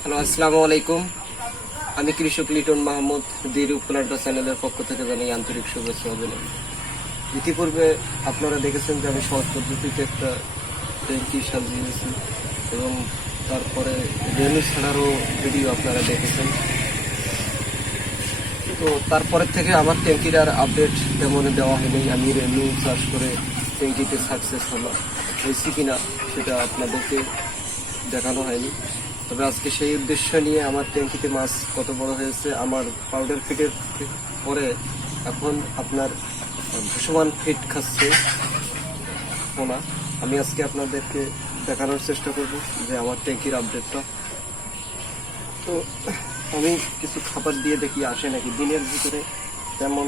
Hello, আসসালামু আলাইকুম। আমি কৃষক লিটন মাহমুদ, দিরু প্লান্টো চ্যানেলের পক্ষ থেকে জানাই আন্তরিক শুভেচ্ছা অভিনন্দন। ইতিপূর্বে আপনারা দেখেছেন যে আমি সহজ পদ্ধতিতে একটা ট্যাঙ্কি সাজিয়েছি এবং তারপরে রেনু ছাড়ারও ভিডিও আপনারা দেখেছেন। তো তারপরে থেকে আমার ট্যাঙ্কির আর আপডেট তেমন দেওয়া হয়নি। আমি রেনু চাষ করে ট্যাঙ্কিতে সাকসেস হলো হয়েছি কিনা সেটা আপনাদেরকে দেখানো হয়নি। তবে আজকে সেই উদ্দেশ্য নিয়ে আমার ট্যাঙ্কিতে মাছ কত বড় হয়েছে, আমার পাউডার ফিটের পরে এখন আপনার ভাসমান ফিট খাচ্ছে পোনা। আমি আজকে আপনাদেরকে দেখানোর চেষ্টা করব যে আমার ট্যাঙ্কির আপডেটটা তো আমি কিছু খাবার দিয়ে দেখি আসে নাকি। দিনের ভিতরে তেমন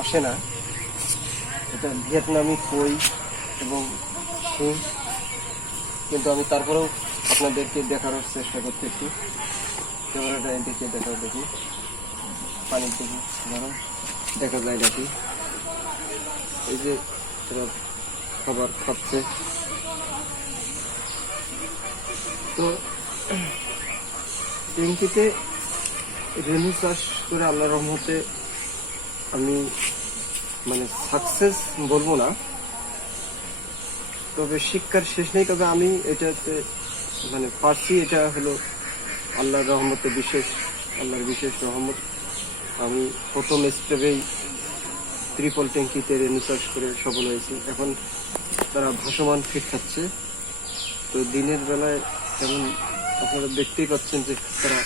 আসে না। এটা ভিয়েতনামি কই এবং কিন্তু আমি তারপরেও আপনাদেরকে দেখানোর চেষ্টা করতেছি ক্যামেরাটা এদিকে দেখা দেখি। পানির দিকে দেখা যায় নাকি? এই যে খাবার খাচ্ছে। তো ট্যাঙ্কিতে রেনু চাষ করে আল্লাহ রহমতে আমি মানে সাকসেস বলব না। তবে শিক্ষার শেষ নেই, তবে আমি এটাতে মানে পারছি এটা হলো আল্লাহর রহমতে বিশেষ, আল্লাহর বিশেষ রহমত। আমি প্রথম স্টেপেই ত্রিপল ট্যাঙ্কিতে রেনু চাষ করে সফল হয়েছি। এখন তারা ভাসমান ফিট খাচ্ছে। তো দিনের বেলায় যেমন আপনারা দেখতেই পাচ্ছেন যে তারা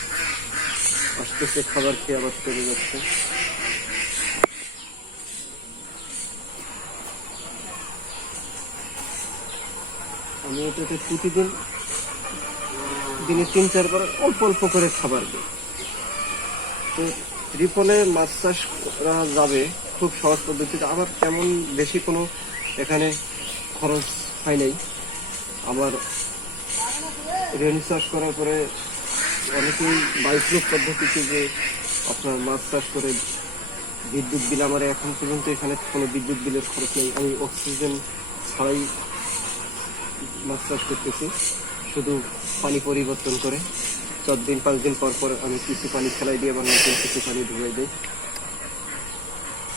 আসতেছে খাবার খেয়ে আবার চলে যাচ্ছে। আমি এটাতে প্রতিদিন দিনে তিন চারবার অল্প অল্প করে খাবার দিই তো রিপলে মাছ চাষ করা যাবে খুব সহজ পদ্ধতিতে। আবার তেমন বেশি কোনো এখানে খরচ হয় নাই। আবার রেনু চাষ করার পরে অনেকেই বাইফ্লুক পদ্ধতিতে যে আপনার মাছ চাষ করে বিদ্যুৎ বিল, আমার এখন পর্যন্ত এখানে কোনো বিদ্যুৎ বিলের খরচ নেই। আমি অক্সিজেন ছাড়াই মাছ চাষ করতেছি। শুধু পানি পরিবর্তন করে। চার দিন পাঁচ দিন পর পর আমি কিছু পানি খেলাই দিয়ে আবার নতুন কিছু পানি ধুয়ে দিই।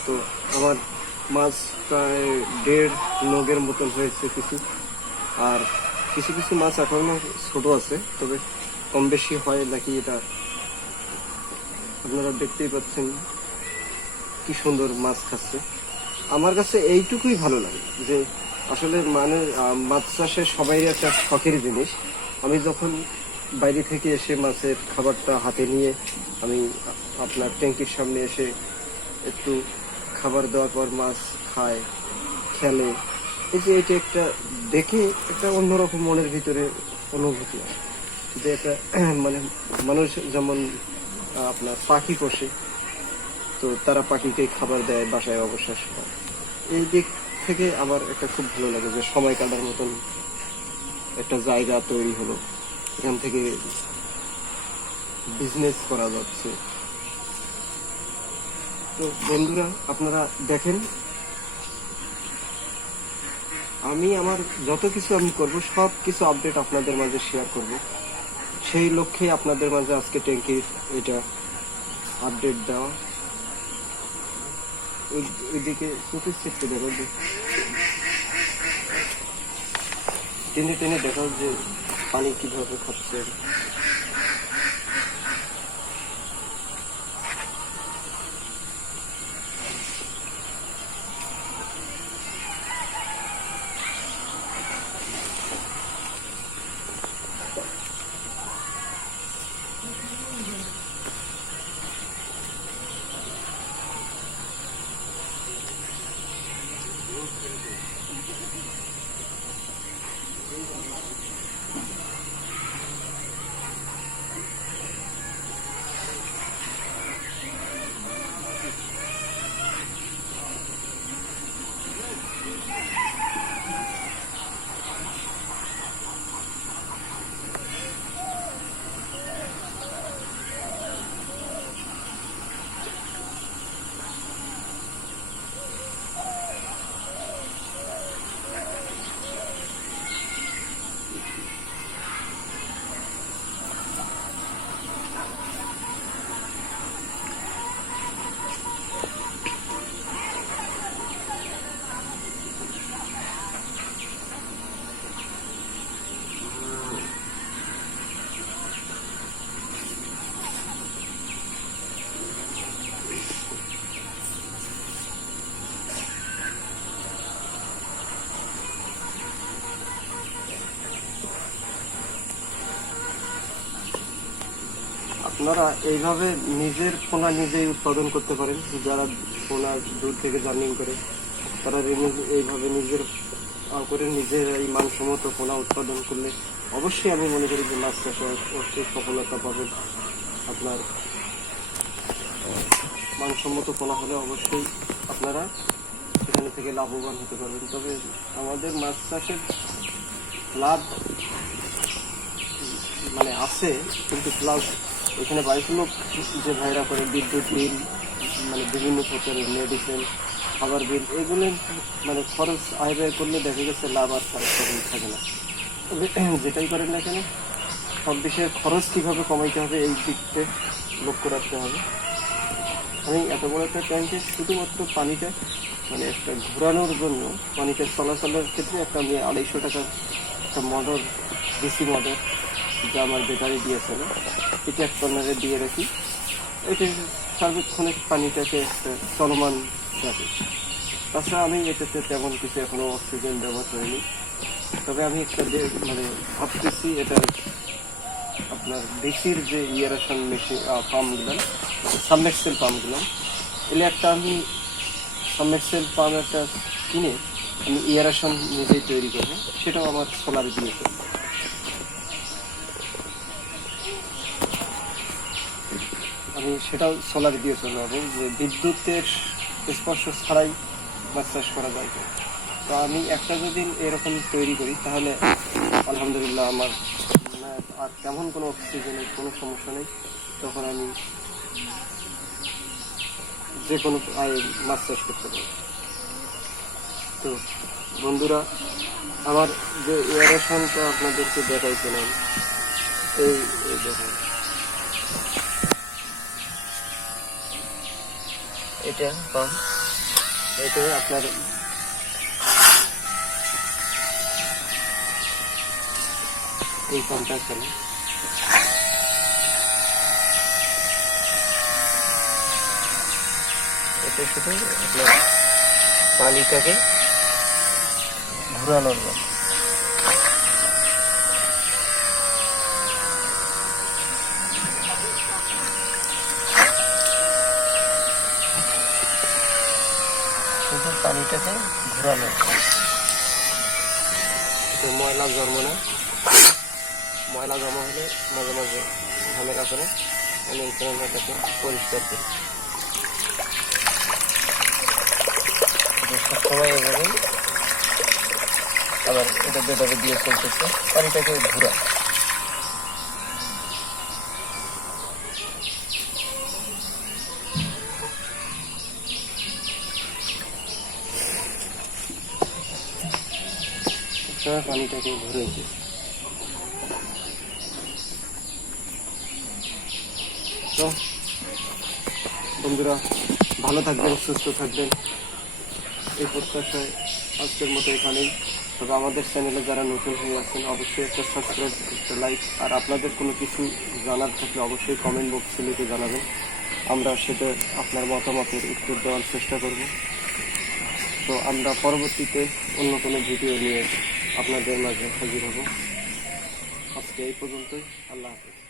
তো আমার মাছ প্রায় দেড় নগের মতন হয়েছে কিছু। আর কিছু কিছু মাছ এখনও ছোট আছে, তবে কম বেশি হয় নাকি এটা আপনারা দেখতেই পাচ্ছেন কি সুন্দর মাছ খাচ্ছে। আমার কাছে এইটুকুই ভালো লাগে, যে আসলে মানে মাছ চাষে সবাই একটা শখের জিনিস। আমি যখন বাইরে থেকে এসে মাছের খাবারটা হাতে নিয়ে আমি আপনার ট্যাঙ্কির সামনে এসে একটু খাবার দেওয়ার পর মাছ খায়, খেলে, এই যে এটা একটা দেখে একটা অন্যরকম মনের ভিতরে অনুভূতি যে একটা মানে মানুষ যেমন আপনার পাখি পোষে, তো তারা পাখিকে খাবার দেয়, বাসায় অবসর সময়। এই দিক থেকে আমার একটা খুব ভালো লাগে যে সময় কাটার মতন একটা জায়গা তৈরি হলো। এখান থেকে বিজনেস করা যাচ্ছে। তো বন্ধুরা, আপনারা দেখেন, আমি আমার যত কিছু আমি করব, সব কিছু আপডেট আপনাদের মাঝে শেয়ার করব। সেই লক্ষ্যে আপনাদের মাঝে আজকে ট্যাঙ্কির এটা আপডেট দেওয়া। ওই- ওইদিকে চেষ্টা দেখো যে টেনে টেনে দেখো যে পানি কীভাবে খাচ্ছে আপনারা এইভাবে নিজের পোনা নিজেই উৎপাদন করতে পারেন। যারা পোনা দূর থেকে জার্নিং করে, তারা এইভাবে নিজের করে নিজের এই মানসম্মত পোনা উৎপাদন করলে অবশ্যই আমি মনে করি যে মাছ চাষে অবশ্যই সফলতা পাবেন আপনার মানসম্মত পোনা হলে অবশ্যই আপনারা সেখানে থেকে লাভবান হতে পারবেন। তবে আমাদের মাছ চাষের লাভ মানে আছে, কিন্তু প্লাস এখানে বাইশ লোক যে ভাইরা করে, বিদ্যুৎ বিল মানে বিভিন্ন প্রকারের মেডিসিন খাবার বিল, এগুলো মানে খরচ আয় ব্যয় করলে দেখা গেছে লাভ আর তার সেরকম থাকে না। তবে যেটাই করেন না কেন, সব বিষয়ে খরচ কীভাবে কমাইতে হবে এই দিকতে লক্ষ্য রাখতে হবে। আমি এত বড় একটা ট্যাঙ্কে শুধুমাত্র পানিটা মানে একটা ঘোরানোর জন্য পানিটা চলাচলের ক্ষেত্রে একটা আমি আড়াইশো টাকার একটা মোটর ডিসি মোটর যা আমার ব্যাটারি দিয়েছিল এটা এক কর্নারে দিয়ে রাখি। এটা সার্বক্ষণিক পানিটাকে চলমান রাখে। তাছাড়া আমি এটাতে তেমন কিছু এখনও অক্সিজেন ব্যবহার করিনি। তবে আমি একটা যে মানে ভাবতেছি, এটা আপনার দেশির যে ইয়ারেশন মেশিন পাম্পগুলো সাবমেক্সেল পাম্পগুলো, এলে একটা আমি সাবমেক্সেল পাম্প একটা কিনে আমি ইয়ারেশন নিজেই তৈরি করব। সেটাও আমার সোলার দিয়ে করব সেটাও সোলার দিয়ে চলে যাব যে বিদ্যুতের স্পর্শ ছাড়াই মাছ চাষ করা যায়। তো আমি একটা যদি এরকম তৈরি করি, তাহলে আলহামদুলিল্লাহ আমার আর তেমন কোনো অক্সিজেনের কোনো সমস্যা নেই। তখন আমি যে কোনো আয় মাছ চাষ করতে পারি তো বন্ধুরা, আমার যে এয়ারেশনটা আপনাদেরকে দেখাইছিলাম এই দেখুন। এটা পাম্প এটা আপনার এই পাম্পটা চলে এটা শুধু আপনার পানিটাকে ঘুরানোর জন্য। শুধু পানিটাকে ঘোরানো। ময়লা জন্ম নেয়। ময়লা জমা হলে মাঝে মাঝে ঝামেলা করে আমি এই এটাকে পরিষ্কার করি। সবসময় এভাবেই আবার এটা বেটারে দিয়ে চলতেছে পানিটাকে ঘুরা পানিটাকে ঘুরে দিচ্ছে তো বন্ধুরা, ভালো থাকবেন, সুস্থ থাকবেন। এই প্রত্যাশায় আজকের মতো এখানেই। তবে আমাদের চ্যানেলে যারা নতুন হয়ে আছেন, অবশ্যই একটা সাবস্ক্রাইব একটা লাইক আর আপনাদের কোনো কিছু জানার থাকলে অবশ্যই কমেন্ট বক্সে লিখে জানাবেন। আমরা সেটা আপনার মতামতের উত্তর দেওয়ার চেষ্টা করব। তো আমরা পরবর্তীতে অন্য কোনো ভিডিও নিয়ে আপনাদের মাঝে হাজির হব। আজকে এই পর্যন্তই। আল্লাহ হাফিজ।